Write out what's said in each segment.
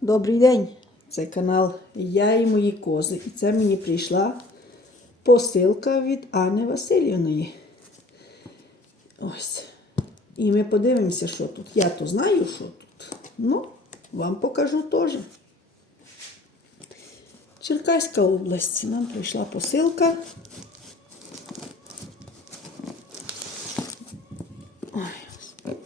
Добрий день! Це канал Я і мої кози. І це мені прийшла посилка від Анни Васильівної. Ось. І ми подивимося, що тут. Я то знаю, що тут. Ну, вам покажу теж. Черкаська область. Нам прийшла посилка. Ой, ось. Так,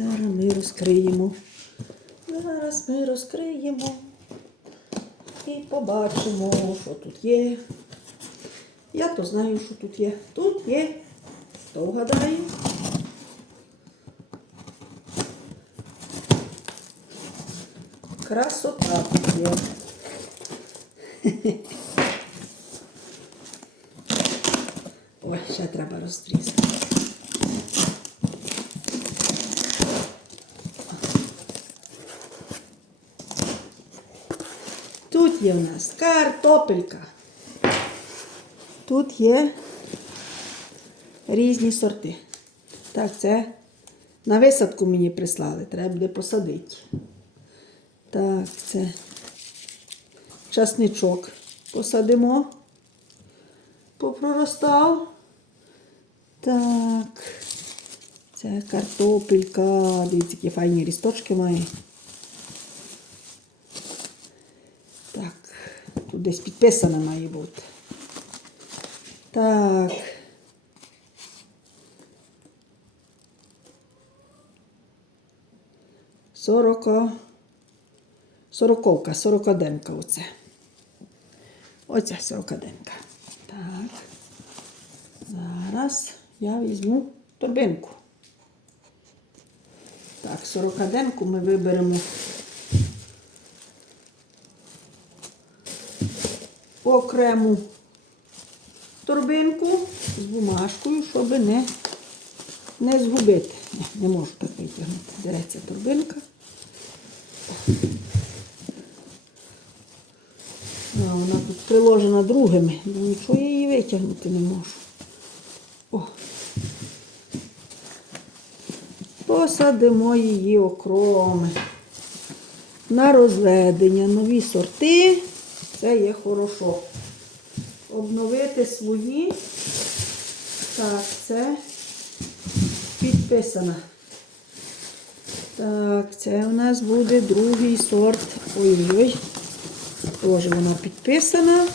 зараз ми розкриємо. Зараз ми розкриємо і побачимо, що тут є. Я то знаю, що тут є. Тут є. Хто вгадає? Красота тут є. Ой, ще треба розрізати. Тут є у нас картопелька. Тут є різні сорти. Так, це на висадку мені прислали, треба буде посадити. Так, це часничок посадимо. Попроростав. Так, це картопелька. Дивіться, які файні рісточки має. Так, тут десь підписано має бути. Так. Сорока. Сороковка, сорокаденка оце. Оця сорокаденка. Так. Зараз я візьму торбинку. Так, сорокаденку ми виберемо окрему торбинку з бумажкою, щоб не, не згубити. Ні, не можу так витягнути. Дереться торбинка. А, вона тут приложена другими, ну нічого я її витягнути не можу. О. Посадимо її окроми. На розведення, нові сорти. Це є хорошо. Обновити свої. Так, це підписано. Так, це у нас буде другий сорт. Ой-ой. Теж вона підписана.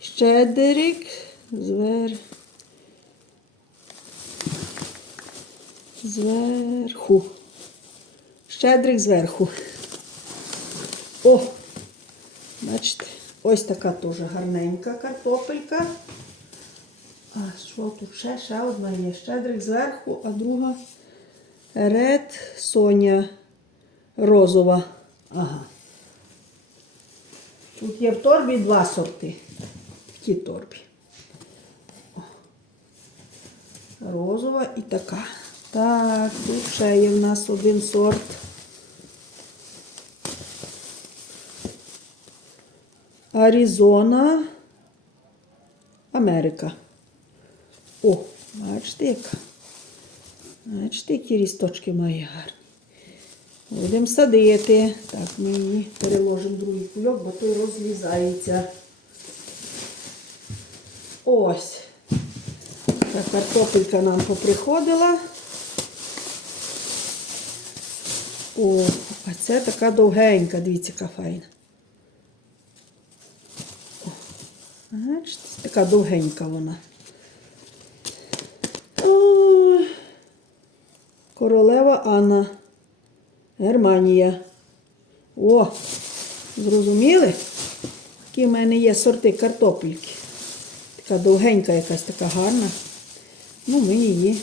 Щедрик звер. Зверху. Щедрик зверху. О! Бачите, ось така теж гарненька картопелька. А що тут ще? Ще одна є. Щедрик зверху, а друга Ред Соня розова. Ага. Тут є в торбі два сорти. В тій торбі. О. Розова і така. Так, тут ще є в нас один сорт. Аризона, Америка. О, бачите, яка. Бачите, які рісточки має гарні. Будемо садити. Так, ми її переложимо в другий кульок, бо той розлізається. Ось. Та картопелька нам поприходила. О, а це така довгенька, дивіться, яка файна. О, Бачите, така довгенька вона. Ой. Королева Анна. Германія. О, зрозуміли? Які в мене є сорти картопельки. Така довгенька якась така гарна. Ну, ми її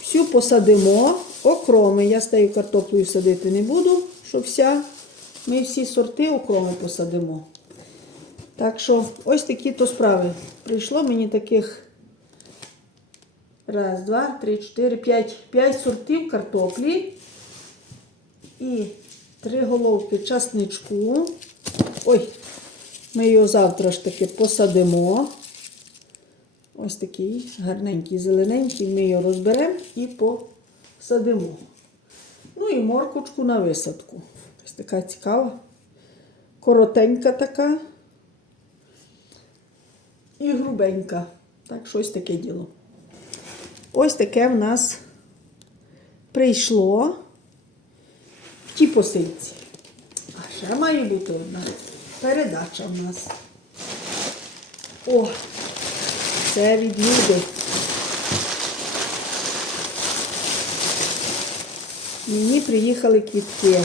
всю посадимо. Окроми. Я з тією картоплею садити не буду, що вся. Ми всі сорти окроми посадимо. Так що ось такі то справи. Прийшло мені таких раз, два, три, чотири, п'ять. П'ять сортів картоплі. І три головки часничку. Ой, ми його завтра ж таки посадимо. Ось такий гарненький, зелененький. Ми його розберемо і посадимо. Ну і моркочку на висадку. Ось така цікава. Коротенька така. І грубенька. Так, щось таке діло. Ось таке в нас прийшло в тій посильці. А ще має бути одна передача в нас. О, це від люди. Мені приїхали квітки.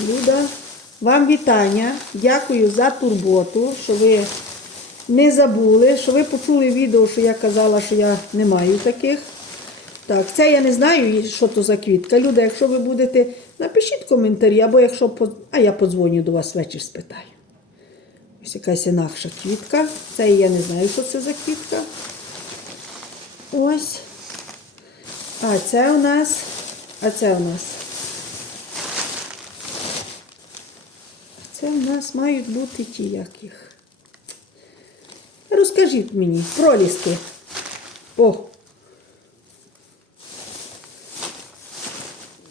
Люда, вам вітання. Дякую за турботу, що ви не забули, що ви почули відео, що я казала, що я не маю таких. Так, це я не знаю, що то за квітка. Люда, якщо ви будете, напишіть коментарі, або якщо а я подзвоню до вас ввечері, спитаю. Ось якась інакша квітка. Це я не знаю, що це за квітка. Ось. А це у нас. А це у нас. Це у нас мають бути ті, як. Розкажіть мені, проліски. О!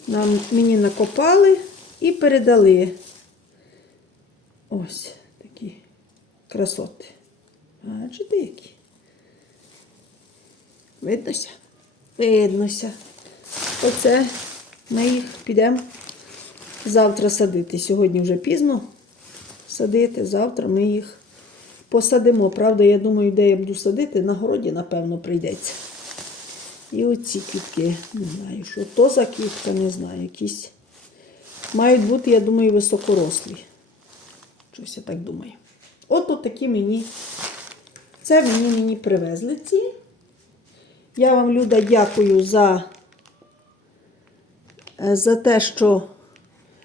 Нам мені накопали і передали. Ось такі красоти. Бачите які? Виднося? Виднося. Оце ми їх підемо завтра садити. Сьогодні вже пізно садити, завтра ми їх посадимо. Правда, я думаю, де я буду садити, на городі, напевно, прийдеться. І оці квітки, не знаю, що то за квітка, не знаю, якісь. Мають бути, я думаю, високорослі. Щось я так думаю. От от такі мені. Це мені мені привезли ці. Я вам, Люда, дякую за, е, за те, що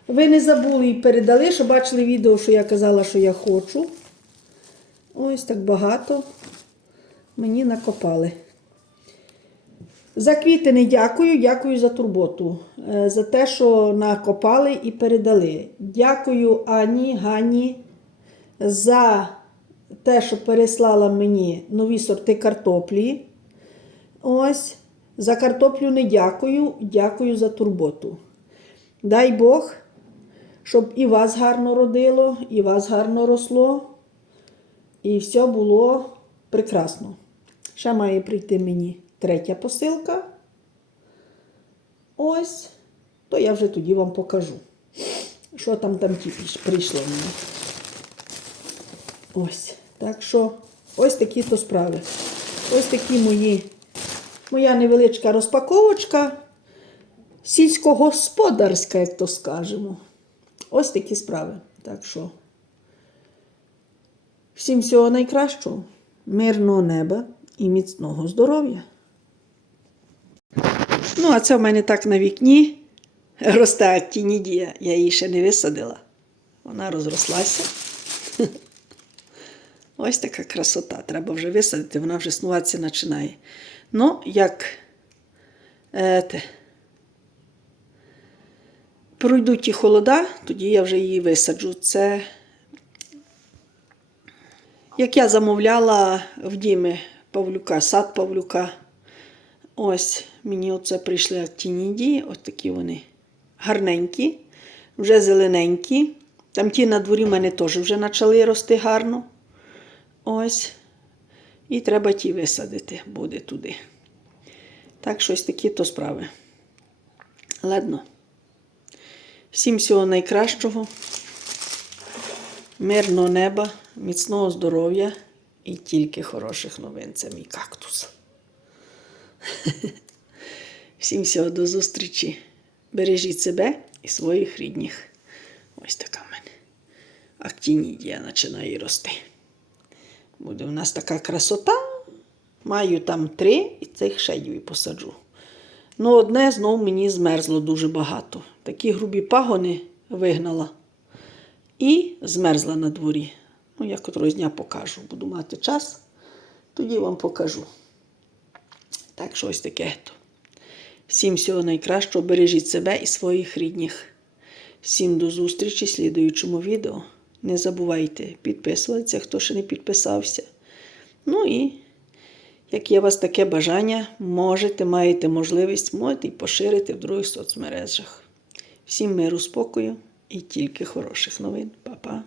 ви не забули і передали, що бачили відео, що я казала, що я хочу. Ось так багато мені накопали. За квіти не дякую, дякую за турботу, е, за те, що накопали і передали. Дякую Ані, Гані за те, що переслала мені нові сорти картоплі. Ось, за картоплю не дякую, дякую за турботу. Дай Бог, щоб і вас гарно родило, і вас гарно росло, і все було прекрасно. Ще має прийти мені третя посилка. Ось, то я вже тоді вам покажу, що там там ті прийшло мені. Ось. Так що, ось такі то справи. Ось такі мої, моя невеличка розпаковочка. Сільськогосподарська, як то скажемо. Ось такі справи. Так що, всім всього найкращого, мирного неба і міцного здоров'я. Ну, а це в мене так на вікні росте актінідія. Я її ще не висадила. Вона розрослася. Ось така красота. Треба вже висадити, вона вже снуватися починає. Ну, як е, те, пройдуть ті холода, тоді я вже її висаджу. Це як я замовляла в Діми Павлюка, сад Павлюка. Ось мені оце прийшли актінідії, ось такі вони гарненькі, вже зелененькі. Там ті на дворі в мене теж вже почали рости гарно. Ось. І треба ті висадити буде туди. Так, щось такі то справи. Ладно. Всім всього найкращого, мирного неба, міцного здоров'я і тільки хороших новин. Це мій кактус. Всім всього до зустрічі. Бережіть себе і своїх рідних. Ось така в мене. Актінідія починає рости. Буде у нас така красота. Маю там три і цих ще дві посаджу. Ну, одне знов мені змерзло дуже багато. Такі грубі пагони вигнала і змерзла на дворі. Ну, я котрого дня покажу. Буду мати час, тоді вам покажу. Так що ось таке. Всім всього найкращого, бережіть себе і своїх рідних. Всім до зустрічі в слідуючому відео. Не забувайте підписуватися, хто ще не підписався. Ну і Як є у вас таке бажання, можете, маєте можливість, можете і поширити в других соцмережах. Всім миру, спокою і тільки хороших новин. Па-па!